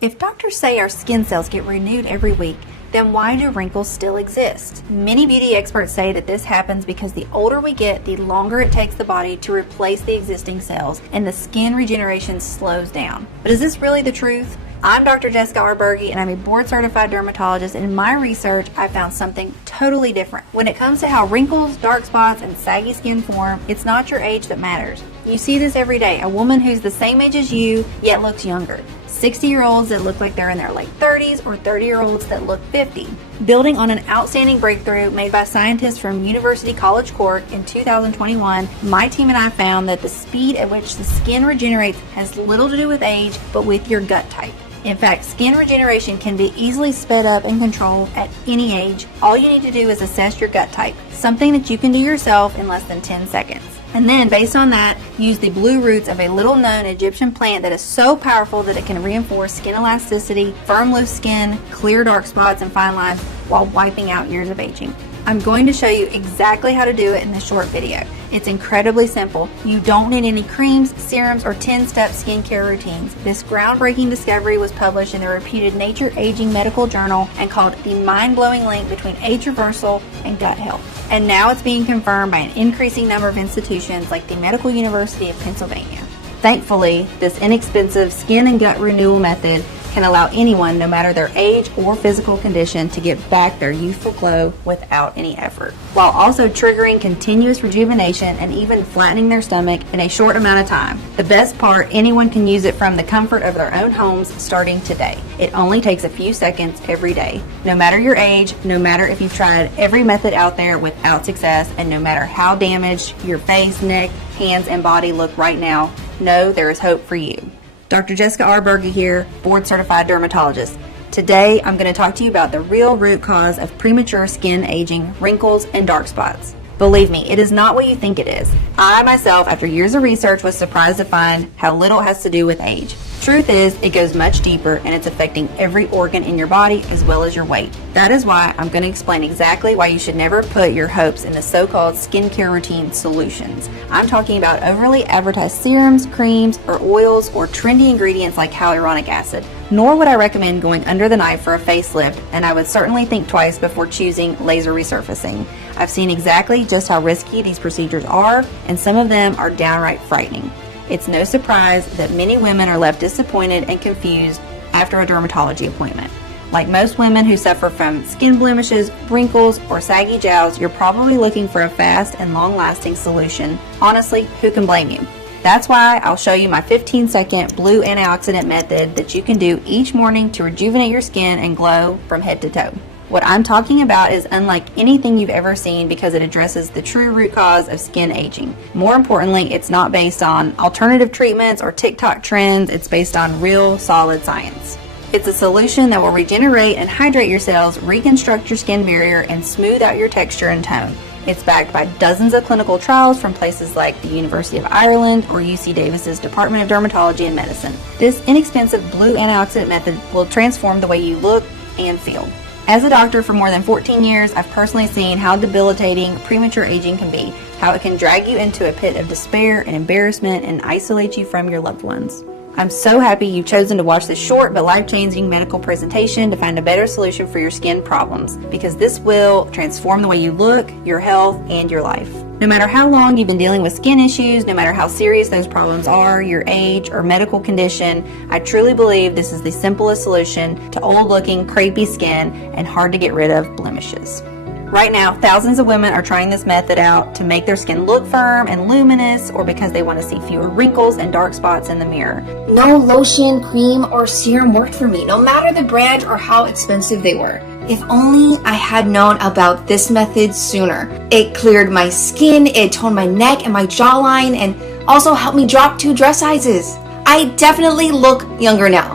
If doctors say our skin cells get renewed every week, then why do wrinkles still exist? Many beauty experts say that this happens because the older we get, the longer it takes the body to replace the existing cells, and the skin regeneration slows down. But is this really the truth? I'm Dr. Jessica Arberge, and I'm a board-certified dermatologist, and in my research, I found something totally different. When it comes to how wrinkles, dark spots, and saggy skin form, it's not your age that matters. You see this every day, a woman who's the same age as you, yet looks younger. 60-year-olds that look like they're in their late 30s, or 30-year-olds that look 50. Building on an outstanding breakthrough made by scientists from University College Cork in 2021, my team and I found that the speed at which the skin regenerates has little to do with age, but with your gut type. In fact, skin regeneration can be easily sped up and controlled at any age. All you need to do is assess your gut type, something that you can do yourself in less than 10 seconds. And then, based on that, use the blue roots of a little-known Egyptian plant that is so powerful that it can reinforce skin elasticity, firm loose skin, clear dark spots and fine lines while wiping out years of aging. I'm going to show you exactly how to do it in this short video. It's incredibly simple. You don't need any creams, serums, or 10-step skincare routines. This groundbreaking discovery was published in the reputed Nature Aging Medical Journal and called the mind-blowing link between age reversal and gut health. And now it's being confirmed by an increasing number of institutions like the Medical University of Pennsylvania. Thankfully, this inexpensive skin and gut renewal method can allow anyone, no matter their age or physical condition, to get back their youthful glow without any effort, while also triggering continuous rejuvenation and even flattening their stomach in a short amount of time. The best part, anyone can use it from the comfort of their own homes starting today. It only takes a few seconds every day. No matter your age, no matter if you've tried every method out there without success, and no matter how damaged your face, neck, hands, and body look right now, know there is hope for you. Dr. Jessica Arberge here, board-certified dermatologist. Today, I'm going to talk to you about the real root cause of premature skin aging, wrinkles, and dark spots. Believe me, it is not what you think it is. I, myself, after years of research, was surprised to find how little it has to do with age. Truth is, it goes much deeper, and it's affecting every organ in your body as well as your weight. That is why I'm going to explain exactly why you should never put your hopes in the so-called skincare routine solutions. I'm talking about overly advertised serums, creams, or oils, or trendy ingredients like hyaluronic acid. Nor would I recommend going under the knife for a facelift, and I would certainly think twice before choosing laser resurfacing. I've seen exactly just how risky these procedures are, and some of them are downright frightening. It's no surprise that many women are left disappointed and confused after a dermatology appointment. Like most women who suffer from skin blemishes, wrinkles, or saggy jowls, you're probably looking for a fast and long-lasting solution. Honestly, who can blame you? That's why I'll show you my 15-second blue antioxidant method that you can do each morning to rejuvenate your skin and glow from head to toe. What I'm talking about is unlike anything you've ever seen because it addresses the true root cause of skin aging. More importantly, it's not based on alternative treatments or TikTok trends. It's based on real, solid science. It's a solution that will regenerate and hydrate your cells, reconstruct your skin barrier, and smooth out your texture and tone. It's backed by dozens of clinical trials from places like the University of Ireland or UC Davis's Department of Dermatology and Medicine. This inexpensive blue antioxidant method will transform the way you look and feel. As a doctor for more than 14 years, I've personally seen how debilitating premature aging can be, how it can drag you into a pit of despair and embarrassment and isolate you from your loved ones. I'm so happy you've chosen to watch this short but life-changing medical presentation to find a better solution for your skin problems, because this will transform the way you look, your health, and your life. No matter how long you've been dealing with skin issues, no matter how serious those problems are, your age, or medical condition, I truly believe this is the simplest solution to old-looking, crepey skin and hard-to-get-rid-of blemishes. Right now, thousands of women are trying this method out to make their skin look firm and luminous, or because they want to see fewer wrinkles and dark spots in the mirror. No lotion, cream, or serum worked for me, no matter the brand or how expensive they were. If only I had known about this method sooner. It cleared my skin, it toned my neck and my jawline, and also helped me drop 2 dress sizes. I definitely look younger now.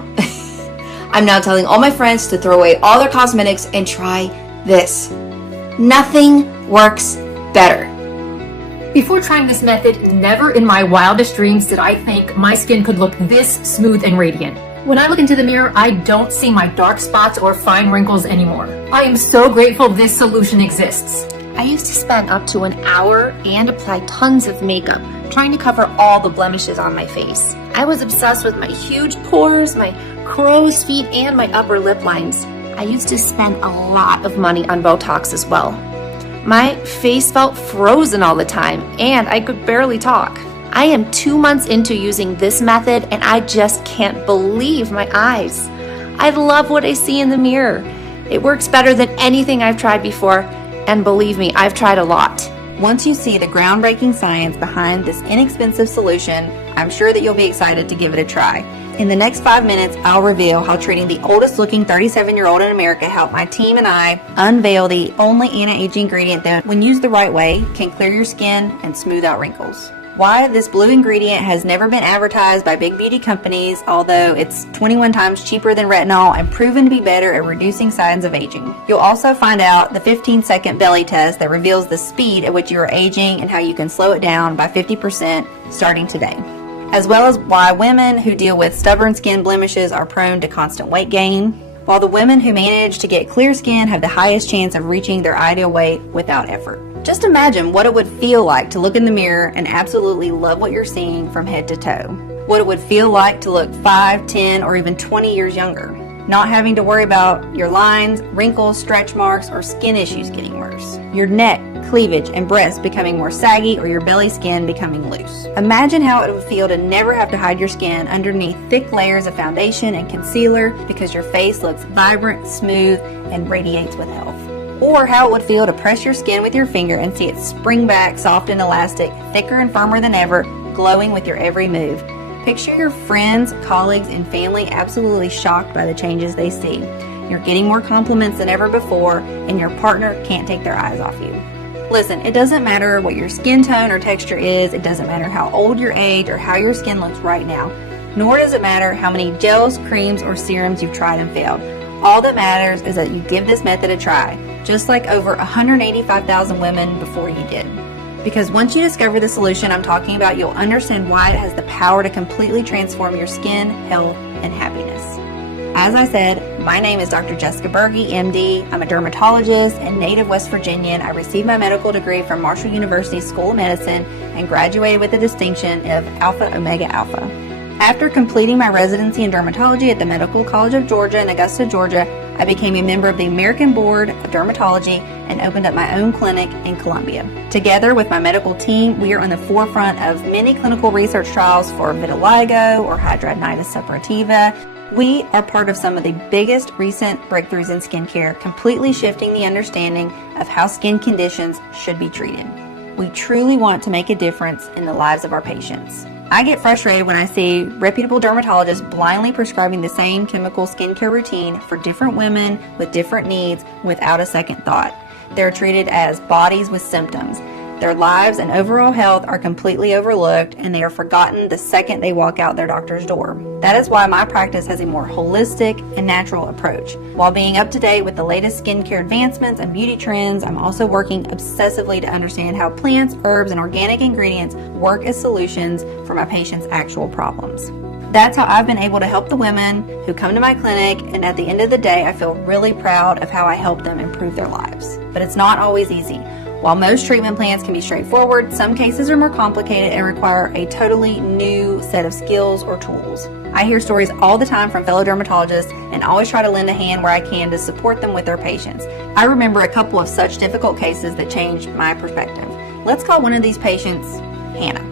I'm now telling all my friends to throw away all their cosmetics and try this. Nothing works better. Before trying this method, never in my wildest dreams did I think my skin could look this smooth and radiant. When I look into the mirror, I don't see my dark spots or fine wrinkles anymore. I am so grateful this solution exists. I used to spend up to an hour and apply tons of makeup trying to cover all the blemishes on my face. I was obsessed with my huge pores, my crow's feet, and my upper lip lines. I used to spend a lot of money on Botox as well. My face felt frozen all the time, and I could barely talk. I am 2 months into using this method, and I just can't believe my eyes. I love what I see in the mirror. It works better than anything I've tried before, and believe me, I've tried a lot. Once you see the groundbreaking science behind this inexpensive solution, I'm sure that you'll be excited to give it a try. In the next 5 minutes, I'll reveal how treating the oldest looking 37-year-old in America helped my team and I unveil the only anti-aging ingredient that, when used the right way, can clear your skin and smooth out wrinkles. Why this blue ingredient has never been advertised by big beauty companies, although it's 21 times cheaper than retinol and proven to be better at reducing signs of aging. You'll also find out the 15-second belly test that reveals the speed at which you are aging and how you can slow it down by 50% starting today, as well as why women who deal with stubborn skin blemishes are prone to constant weight gain, while the women who manage to get clear skin have the highest chance of reaching their ideal weight without effort. Just imagine what it would feel like to look in the mirror and absolutely love what you're seeing from head to toe. What it would feel like to look 5, 10, or even 20 years younger. Not having to worry about your lines, wrinkles, stretch marks, or skin issues getting worse. Your neck, cleavage, and breasts becoming more saggy, or your belly skin becoming loose. Imagine how it would feel to never have to hide your skin underneath thick layers of foundation and concealer because your face looks vibrant, smooth, and radiates with health. Or how it would feel to press your skin with your finger and see it spring back soft and elastic, thicker and firmer than ever, glowing with your every move. Picture your friends, colleagues, and family absolutely shocked by the changes they see. You're getting more compliments than ever before, and your partner can't take their eyes off you. Listen, it doesn't matter what your skin tone or texture is, it doesn't matter how old your age or how your skin looks right now, nor does it matter how many gels, creams, or serums you've tried and failed. All that matters is that you give this method a try, just like over 185,000 women before you did. Because once you discover the solution I'm talking about, you'll understand why it has the power to completely transform your skin, health, and happiness. As I said, my name is Dr. Jessica Berge, MD. I'm a dermatologist and native West Virginian. I received my medical degree from Marshall University School of Medicine and graduated with the distinction of Alpha Omega Alpha. After completing my residency in dermatology at the Medical College of Georgia in Augusta, Georgia, I became a member of the American Board of Dermatology and opened up my own clinic in Columbia. Together with my medical team, we are on the forefront of many clinical research trials for vitiligo or hidradenitis suppurativa. We are part of some of the biggest recent breakthroughs in skincare, completely shifting the understanding of how skin conditions should be treated. We truly want to make a difference in the lives of our patients. I get frustrated when I see reputable dermatologists blindly prescribing the same chemical skincare routine for different women with different needs without a second thought. They're treated as bodies with symptoms. Their lives and overall health are completely overlooked, and they are forgotten the second they walk out their doctor's door. That is why my practice has a more holistic and natural approach. While being up to date with the latest skincare advancements and beauty trends, I'm also working obsessively to understand how plants, herbs, and organic ingredients work as solutions for my patients' actual problems. That's how I've been able to help the women who come to my clinic, and at the end of the day, I feel really proud of how I help them improve their lives. But it's not always easy. While most treatment plans can be straightforward, some cases are more complicated and require a totally new set of skills or tools. I hear stories all the time from fellow dermatologists and always try to lend a hand where I can to support them with their patients. I remember a couple of such difficult cases that changed my perspective. Let's call one of these patients Hannah.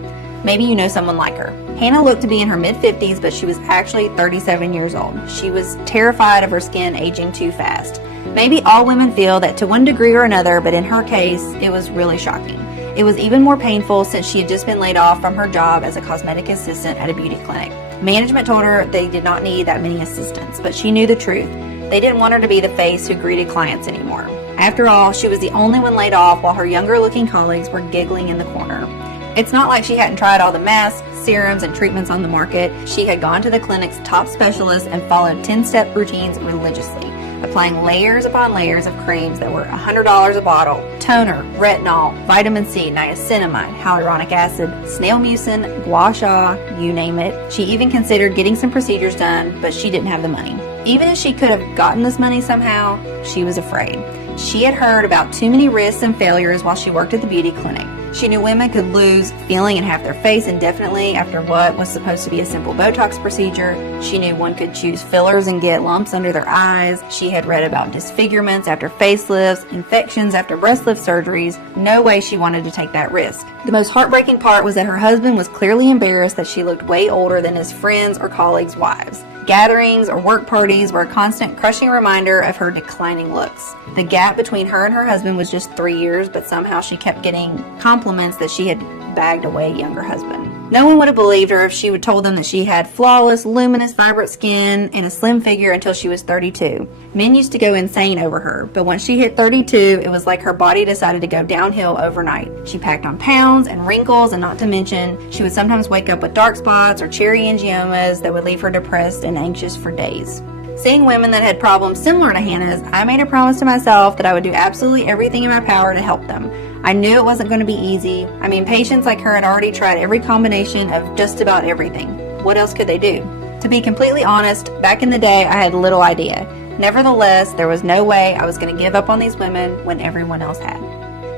Maybe you know someone like her. Hannah looked to be in her mid-50s, but she was actually 37 years old. She was terrified of her skin aging too fast. Maybe all women feel that to one degree or another, but in her case, it was really shocking. It was even more painful since she had just been laid off from her job as a cosmetic assistant at a beauty clinic. Management told her they did not need that many assistants, but she knew the truth. They didn't want her to be the face who greeted clients anymore. After all, she was the only one laid off while her younger-looking colleagues were giggling in the corner. It's not like she hadn't tried all the masks, serums, and treatments on the market. She had gone to the clinic's top specialists and followed 10-step routines religiously, applying layers upon layers of creams that were $100 a bottle: toner, retinol, vitamin C, niacinamide, hyaluronic acid, snail mucin, gua sha, you name it. She even considered getting some procedures done, but she didn't have the money. Even if she could have gotten this money somehow, she was afraid. She had heard about too many risks and failures while she worked at the beauty clinic. She knew women could lose feeling in half their face indefinitely after what was supposed to be a simple Botox procedure. She knew one could choose fillers and get lumps under their eyes. She had read about disfigurements after facelifts, infections after breast lift surgeries. No way she wanted to take that risk. The most heartbreaking part was that her husband was clearly embarrassed that she looked way older than his friends' or colleagues' wives. Gatherings or work parties were a constant crushing reminder of her declining looks. The gap between her and her husband was just 3 years, but somehow she kept getting compliments that she had bagged away a younger husband. No one would have believed her if she would told them that she had flawless, luminous, vibrant skin and a slim figure until she was 32. Men used to go insane over her, but once she hit 32, it was like her body decided to go downhill overnight. She packed on pounds and wrinkles, and not to mention, she would sometimes wake up with dark spots or cherry angiomas that would leave her depressed and anxious for days. Seeing women that had problems similar to Hannah's, I made a promise to myself that I would do absolutely everything in my power to help them. I knew it wasn't going to be easy. I mean, patients like her had already tried every combination of just about everything. What else could they do? To be completely honest, back in the day, I had little idea. Nevertheless, there was no way I was going to give up on these women when everyone else had.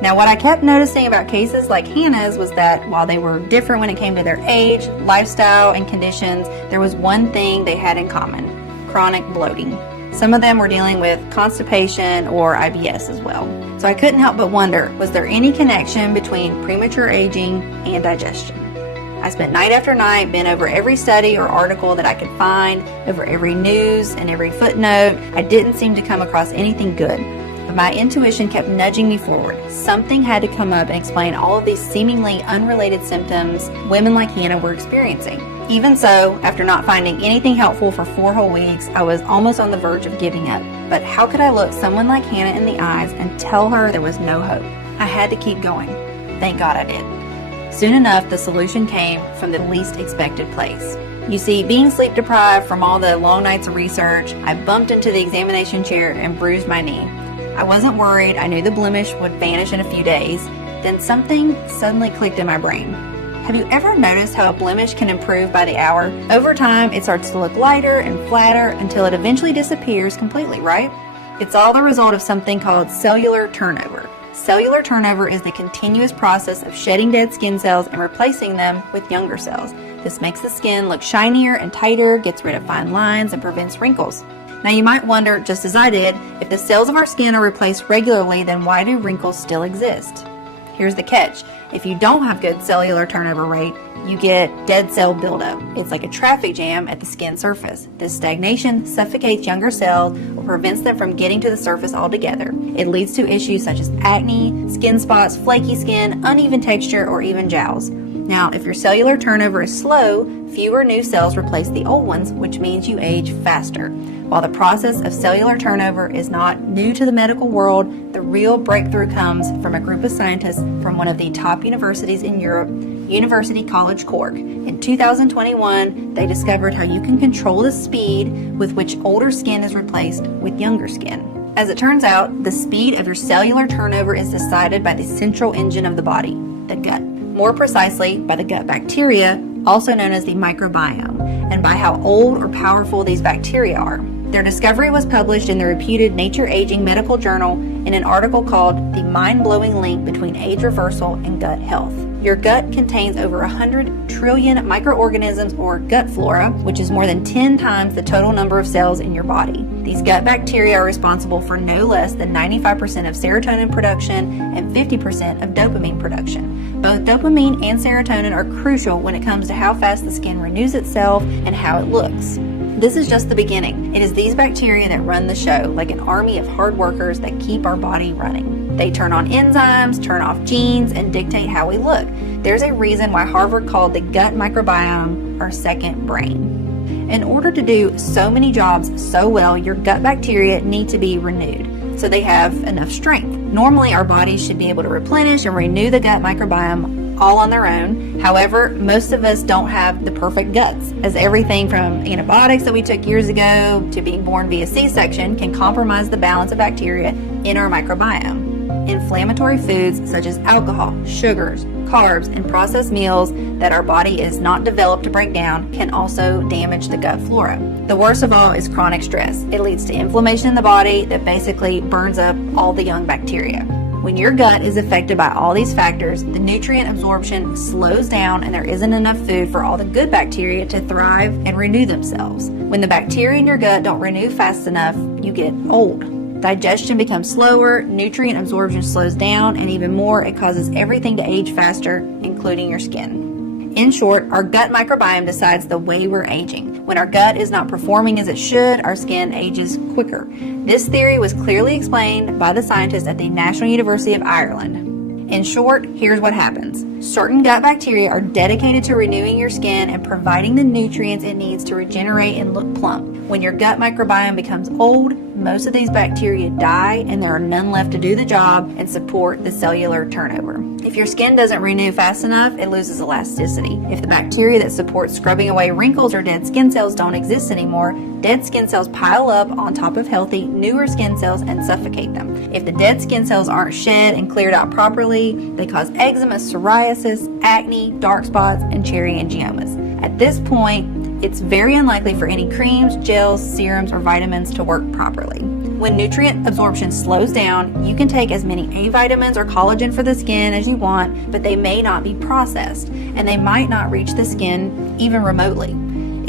Now, what I kept noticing about cases like Hannah's was that while they were different when it came to their age, lifestyle, and conditions, there was one thing they had in common: chronic bloating. Some of them were dealing with constipation or IBS as well. So I couldn't help but wonder, was there any connection between premature aging and digestion? I spent night after night, bent over every study or article that I could find, over every news and every footnote. I didn't seem to come across anything good. But my intuition kept nudging me forward. Something had to come up and explain all of these seemingly unrelated symptoms women like Hannah were experiencing. Even so, after not finding anything helpful for 4 whole weeks, I was almost on the verge of giving up. But how could I look someone like Hannah in the eyes and tell her there was no hope? I had to keep going. Thank God I did. Soon enough, the solution came from the least expected place. You see, being sleep deprived from all the long nights of research, I bumped into the examination chair and bruised my knee. I wasn't worried. I knew the blemish would vanish in a few days. Then something suddenly clicked in my brain. Have you ever noticed how a blemish can improve by the hour? Over time, it starts to look lighter and flatter until it eventually disappears completely, right? It's all the result of something called cellular turnover. Cellular turnover is the continuous process of shedding dead skin cells and replacing them with younger cells. This makes the skin look shinier and tighter, gets rid of fine lines, and prevents wrinkles. Now you might wonder, just as I did, if the cells of our skin are replaced regularly, then why do wrinkles still exist? Here's the catch. If you don't have good cellular turnover rate, you get dead cell buildup. It's like a traffic jam at the skin surface. This stagnation suffocates younger cells or prevents them from getting to the surface altogether. It leads to issues such as acne, skin spots, flaky skin, uneven texture, or even jowls. Now, if your cellular turnover is slow, fewer new cells replace the old ones, which means you age faster. While the process of cellular turnover is not new to the medical world, the real breakthrough comes from a group of scientists from one of the top universities in Europe, University College Cork. In 2021, they discovered how you can control the speed with which older skin is replaced with younger skin. As it turns out, the speed of your cellular turnover is decided by the central engine of the body, the gut. More precisely, by the gut bacteria, also known as the microbiome, and by how old or powerful these bacteria are. Their discovery was published in the reputed Nature Aging medical journal in an article called The Mind-Blowing Link Between Age Reversal and Gut Health. Your gut contains over 100 trillion microorganisms, or gut flora, which is more than 10 times the total number of cells in your body. These gut bacteria are responsible for no less than 95% of serotonin production and 50% of dopamine production. Both dopamine and serotonin are crucial when it comes to how fast the skin renews itself and how it looks. This is just the beginning. It is these bacteria that run the show, like an army of hard workers that keep our body running. They turn on enzymes, turn off genes, and dictate how we look. There's a reason why Harvard called the gut microbiome our second brain. In order to do so many jobs so well, your gut bacteria need to be renewed, so they have enough strength. Normally, our bodies should be able to replenish and renew the gut microbiome all on their own. However, most of us don't have the perfect guts, as everything from antibiotics that we took years ago to being born via C-section can compromise the balance of bacteria in our microbiome. Inflammatory foods such as alcohol, sugars, carbs, and processed meals that our body is not developed to break down can also damage the gut flora. The worst of all is chronic stress. It leads to inflammation in the body that basically burns up all the young bacteria. When your gut is affected by all these factors, the nutrient absorption slows down and there isn't enough food for all the good bacteria to thrive and renew themselves. When the bacteria in your gut don't renew fast enough, you get old. Digestion becomes slower, nutrient absorption slows down, and even more, it causes everything to age faster, including your skin. In short, our gut microbiome decides the way we're aging. When our gut is not performing as it should, our skin ages quicker. This theory was clearly explained by the scientists at the National University of Ireland. In short, here's what happens. Certain gut bacteria are dedicated to renewing your skin and providing the nutrients it needs to regenerate and look plump. When your gut microbiome becomes old, most of these bacteria die and there are none left to do the job and support the cellular turnover. If your skin doesn't renew fast enough, it loses elasticity. If the bacteria that support scrubbing away wrinkles or dead skin cells don't exist anymore, dead skin cells pile up on top of healthy, newer skin cells and suffocate them. If the dead skin cells aren't shed and cleared out properly, they cause eczema, psoriasis, acne, dark spots, and cherry angiomas. At this point, it's very unlikely for any creams, gels, serums, or vitamins to work properly. When nutrient absorption slows down, you can take as many A vitamins or collagen for the skin as you want, but they may not be processed, and they might not reach the skin even remotely.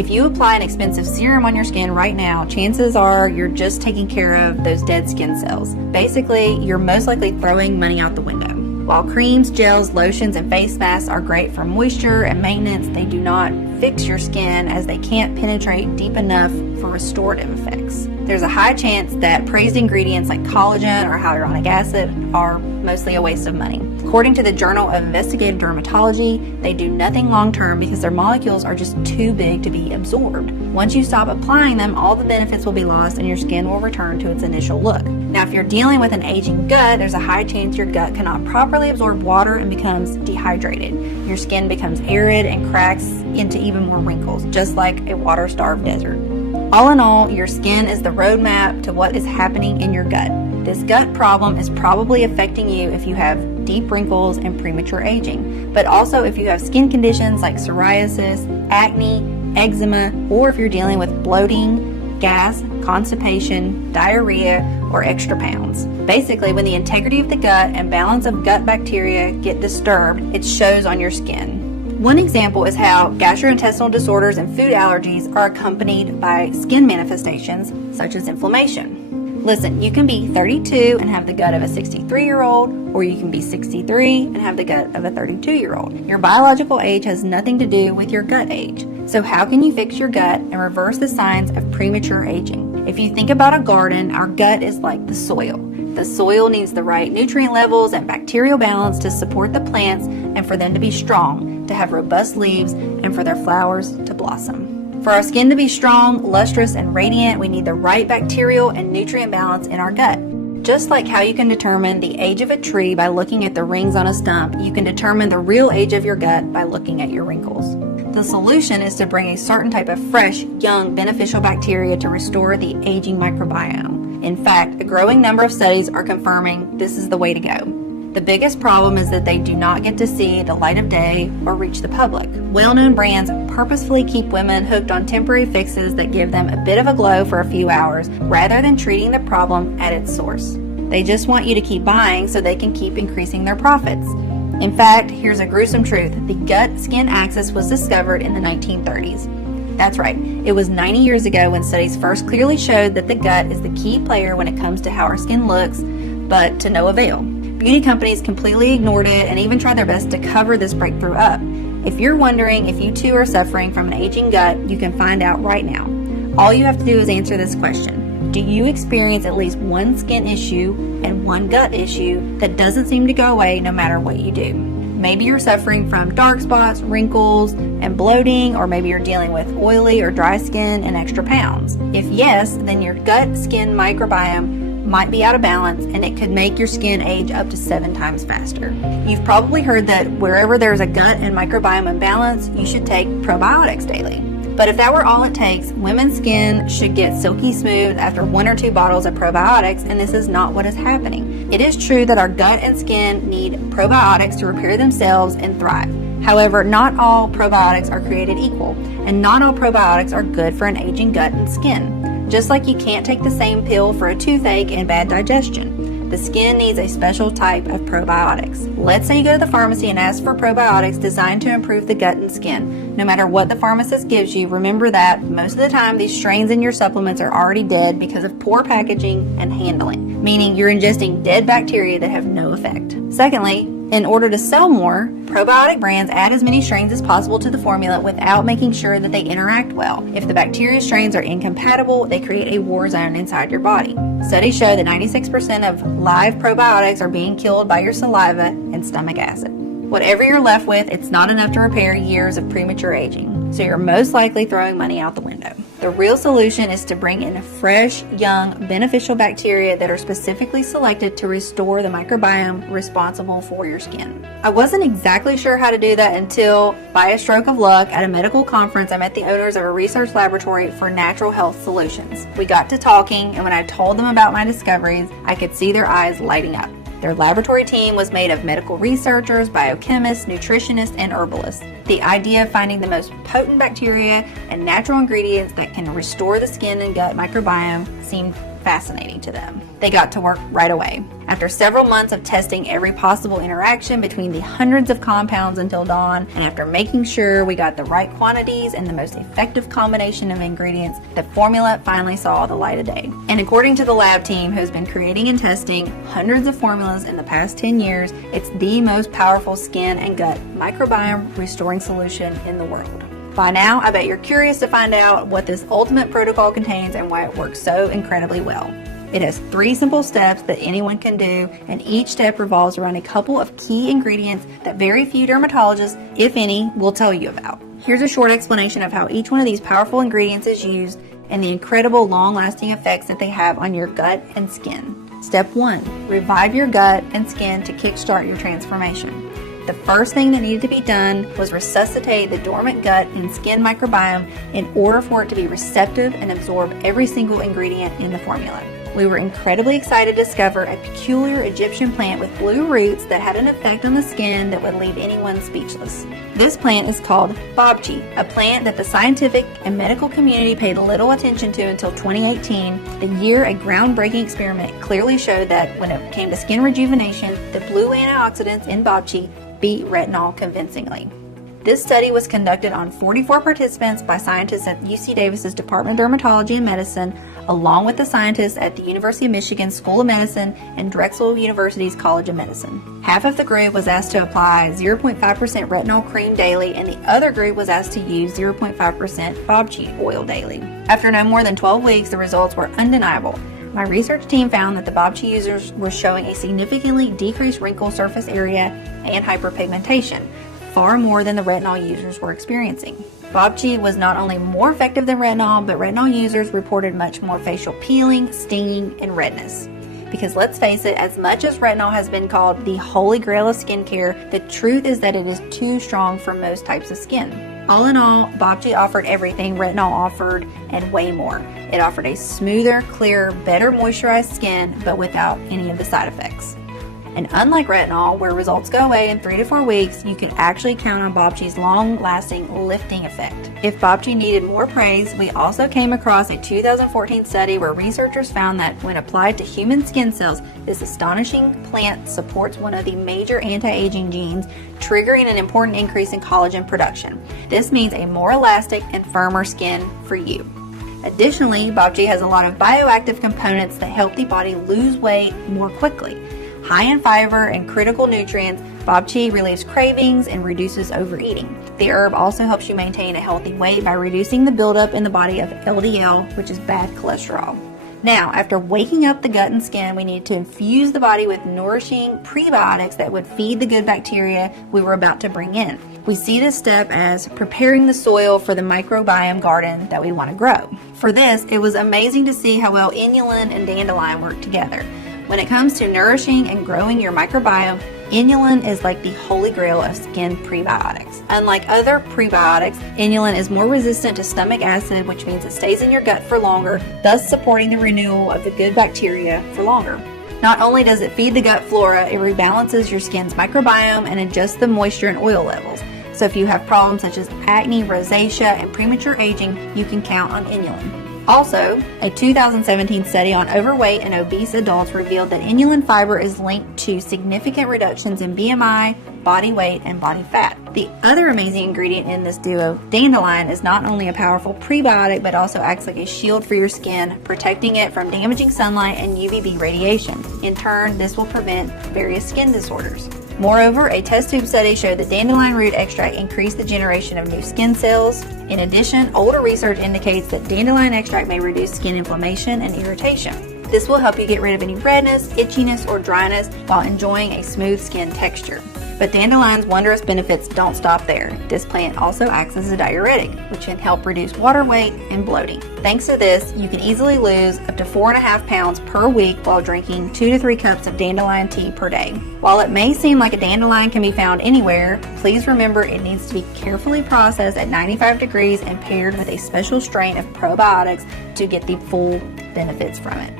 If you apply an expensive serum on your skin right now, chances are you're just taking care of those dead skin cells. Basically, you're most likely throwing money out the window. While creams, gels, lotions, and face masks are great for moisture and maintenance, they do not fix your skin as they can't penetrate deep enough for restorative effects. There's a high chance that praised ingredients like collagen or hyaluronic acid are mostly a waste of money. According to the Journal of Investigative Dermatology, they do nothing long-term because their molecules are just too big to be absorbed. Once you stop applying them, all the benefits will be lost and your skin will return to its initial look. Now, if you're dealing with an aging gut, there's a high chance your gut cannot properly absorb water and becomes dehydrated. Your skin becomes arid and cracks into even more wrinkles, just like a water-starved desert. All in all, your skin is the roadmap to what is happening in your gut. This gut problem is probably affecting you if you have deep wrinkles and premature aging, but also if you have skin conditions like psoriasis, acne, eczema, or if you're dealing with bloating, gas, constipation, diarrhea, or extra pounds. Basically, when the integrity of the gut and balance of gut bacteria get disturbed, it shows on your skin. One example is how gastrointestinal disorders and food allergies are accompanied by skin manifestations such as inflammation. Listen, you can be 32 and have the gut of a 63-year-old, or you can be 63 and have the gut of a 32-year-old. Your biological age has nothing to do with your gut age. So how can you fix your gut and reverse the signs of premature aging? If you think about a garden, our gut is like the soil. The soil needs the right nutrient levels and bacterial balance to support the plants and for them to be strong, to have robust leaves, and for their flowers to blossom. For our skin to be strong, lustrous, and radiant, we need the right bacterial and nutrient balance in our gut. Just like how you can determine the age of a tree by looking at the rings on a stump, you can determine the real age of your gut by looking at your wrinkles. The solution is to bring a certain type of fresh, young, beneficial bacteria to restore the aging microbiome. In fact, a growing number of studies are confirming this is the way to go. The biggest problem is that they do not get to see the light of day or reach the public. Well-known brands purposefully keep women hooked on temporary fixes that give them a bit of a glow for a few hours rather than treating the problem at its source. They just want you to keep buying so they can keep increasing their profits. In fact, here's a gruesome truth. The gut-skin axis was discovered in the 1930s. That's right, it was 90 years ago when studies first clearly showed that the gut is the key player when it comes to how our skin looks, but to no avail. Beauty companies completely ignored it and even tried their best to cover this breakthrough up. If you're wondering if you too are suffering from an aging gut, you can find out right now. All you have to do is answer this question. Do you experience at least one skin issue and one gut issue that doesn't seem to go away no matter what you do? Maybe you're suffering from dark spots, wrinkles, and bloating, or maybe you're dealing with oily or dry skin and extra pounds. If yes, then your gut-skin microbiome might be out of balance and it could make your skin age up to 7 times faster. You've probably heard that wherever there's a gut and microbiome imbalance, you should take probiotics daily. But if that were all it takes, women's skin should get silky smooth after 1 or 2 bottles of probiotics, and this is not what is happening. It is true that our gut and skin need probiotics to repair themselves and thrive. However, not all probiotics are created equal, and not all probiotics are good for an aging gut and skin. Just like you can't take the same pill for a toothache and bad digestion. The skin needs a special type of probiotics. Let's say you go to the pharmacy and ask for probiotics designed to improve the gut and skin. No matter what the pharmacist gives you, remember that most of the time these strains in your supplements are already dead because of poor packaging and handling, meaning you're ingesting dead bacteria that have no effect. Secondly, in order to sell more, probiotic brands add as many strains as possible to the formula without making sure that they interact well. If the bacteria strains are incompatible, they create a war zone inside your body. Studies show that 96% of live probiotics are being killed by your saliva and stomach acid. Whatever you're left with, it's not enough to repair years of premature aging, so you're most likely throwing money out the window. The real solution is to bring in fresh, young, beneficial bacteria that are specifically selected to restore the microbiome responsible for your skin. I wasn't exactly sure how to do that until, by a stroke of luck, at a medical conference, I met the owners of a research laboratory for natural health solutions. We got to talking, and when I told them about my discoveries, I could see their eyes lighting up. Their laboratory team was made of medical researchers, biochemists, nutritionists, and herbalists. The idea of finding the most potent bacteria and natural ingredients that can restore the skin and gut microbiome seemed fascinating to them. They got to work right away. After several months of testing every possible interaction between the hundreds of compounds until dawn, and after making sure we got the right quantities and the most effective combination of ingredients, the formula finally saw the light of day. And according to the lab team who's been creating and testing hundreds of formulas in the past 10 years, it's the most powerful skin and gut microbiome restoring solution in the world. By now, I bet you're curious to find out what this ultimate protocol contains and why it works so incredibly well. It has 3 simple steps that anyone can do, and each step revolves around a couple of key ingredients that very few dermatologists, if any, will tell you about. Here's a short explanation of how each one of these powerful ingredients is used and the incredible long-lasting effects that they have on your gut and skin. Step 1. Revive your gut and skin to kickstart your transformation. The first thing that needed to be done was resuscitate the dormant gut and skin microbiome in order for it to be receptive and absorb every single ingredient in the formula. We were incredibly excited to discover a peculiar Egyptian plant with blue roots that had an effect on the skin that would leave anyone speechless. This plant is called Babchi, a plant that the scientific and medical community paid little attention to until 2018, the year a groundbreaking experiment clearly showed that when it came to skin rejuvenation, the blue antioxidants in Babchi beat retinol convincingly. This study was conducted on 44 participants by scientists at UC Davis's Department of Dermatology and Medicine, along with the scientists at the University of Michigan School of Medicine and Drexel University's College of Medicine. Half of the group was asked to apply 0.5% retinol cream daily, and the other group was asked to use 0.5% Babchi oil daily. After no more than 12 weeks, the results were undeniable. My research team found that the Babchi users were showing a significantly decreased wrinkle surface area and hyperpigmentation, far more than the retinol users were experiencing. Babchi was not only more effective than retinol, but retinol users reported much more facial peeling, stinging, and redness. Because let's face it, as much as retinol has been called the holy grail of skincare, the truth is that it is too strong for most types of skin. All in all, Babchi offered everything retinol offered and way more. It offered a smoother, clearer, better moisturized skin, but without any of the side effects. And unlike retinol, where results go away in 3 to 4 weeks, you can actually count on Babchi's long-lasting lifting effect. If Babchi needed more praise, we also came across a 2014 study where researchers found that when applied to human skin cells, this astonishing plant supports one of the major anti-aging genes, triggering an important increase in collagen production. This means a more elastic and firmer skin for you. Additionally, Babchi has a lot of bioactive components that help the body lose weight more quickly. High in fiber and critical nutrients, Babchi relieves cravings and reduces overeating. The herb also helps you maintain a healthy weight by reducing the buildup in the body of LDL, which is bad cholesterol. Now, after waking up the gut and skin, we need to infuse the body with nourishing prebiotics that would feed the good bacteria we were about to bring in. We see this step as preparing the soil for the microbiome garden that we want to grow. For this, it was amazing to see how well inulin and dandelion work together. When it comes to nourishing and growing your microbiome, inulin is like the holy grail of skin prebiotics. Unlike other prebiotics, inulin is more resistant to stomach acid, which means it stays in your gut for longer, thus supporting the renewal of the good bacteria for longer. Not only does it feed the gut flora, it rebalances your skin's microbiome and adjusts the moisture and oil levels. So if you have problems such as acne, rosacea, and premature aging, you can count on inulin. Also, a 2017 study on overweight and obese adults revealed that inulin fiber is linked to significant reductions in BMI, body weight, and body fat. The other amazing ingredient in this duo, dandelion, is not only a powerful prebiotic but also acts like a shield for your skin, protecting it from damaging sunlight and UVB radiation. In turn, this will prevent various skin disorders. Moreover, a test tube study showed that dandelion root extract increased the generation of new skin cells. In addition, older research indicates that dandelion extract may reduce skin inflammation and irritation. This will help you get rid of any redness, itchiness, or dryness while enjoying a smooth skin texture. But dandelion's wondrous benefits don't stop there. This plant also acts as a diuretic, which can help reduce water weight and bloating. Thanks to this, you can easily lose up to 4.5 pounds per week while drinking 2 to 3 cups of dandelion tea per day. While it may seem like a dandelion can be found anywhere, please remember it needs to be carefully processed at 95 degrees and paired with a special strain of probiotics to get the full benefits from it.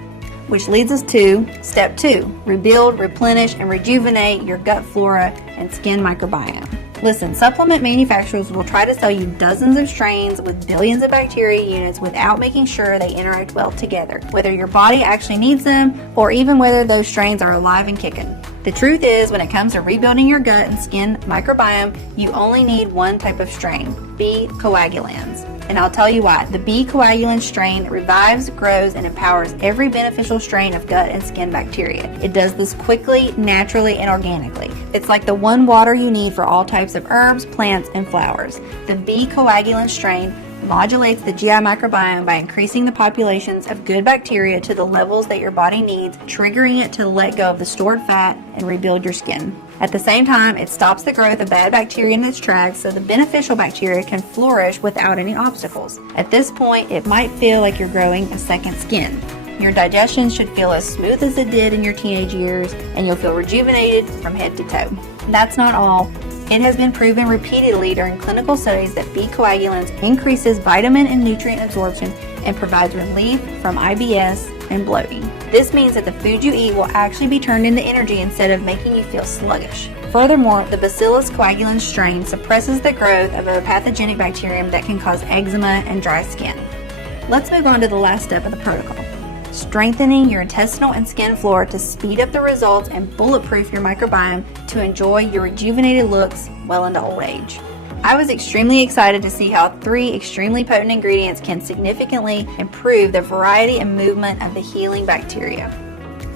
Which leads us to step 2, rebuild, replenish, and rejuvenate your gut flora and skin microbiome. Listen, supplement manufacturers will try to sell you dozens of strains with billions of bacteria units without making sure they interact well together, whether your body actually needs them or even whether those strains are alive and kicking. The truth is, when it comes to rebuilding your gut and skin microbiome, you only need one type of strain, B. coagulans. And I'll tell you why. The B. coagulan strain revives, grows, and empowers every beneficial strain of gut and skin bacteria. It does this quickly, naturally, and organically. It's like the one water you need for all types of herbs, plants, and flowers. The B. coagulan strain modulates the GI microbiome by increasing the populations of good bacteria to the levels that your body needs, triggering it to let go of the stored fat and rebuild your skin. At the same time, it stops the growth of bad bacteria in its tracks so the beneficial bacteria can flourish without any obstacles. At this point, it might feel like you're growing a second skin. Your digestion should feel as smooth as it did in your teenage years, and you'll feel rejuvenated from head to toe. That's not all. It has been proven repeatedly during clinical studies that B. coagulans increases vitamin and nutrient absorption and provides relief from IBS and bloating. This means that the food you eat will actually be turned into energy instead of making you feel sluggish. Furthermore, the Bacillus coagulans strain suppresses the growth of a pathogenic bacterium that can cause eczema and dry skin. Let's move on to the last step of the protocol. Strengthening your intestinal and skin flora to speed up the results and bulletproof your microbiome to enjoy your rejuvenated looks well into old age. I was extremely excited to see how 3 extremely potent ingredients can significantly improve the variety and movement of the healing bacteria.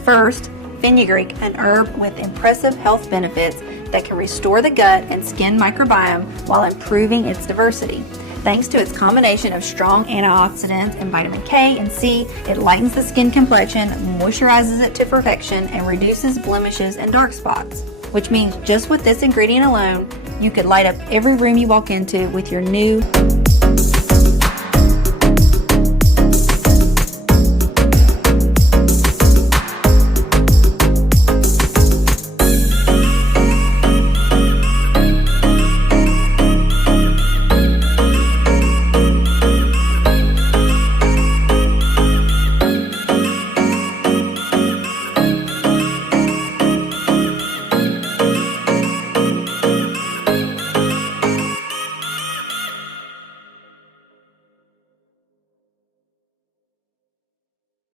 First, fenugreek, an herb with impressive health benefits that can restore the gut and skin microbiome while improving its diversity. Thanks to its combination of strong antioxidants and vitamin K and C, it lightens the skin complexion, moisturizes it to perfection, and reduces blemishes and dark spots. Which means just with this ingredient alone, you could light up every room you walk into with your new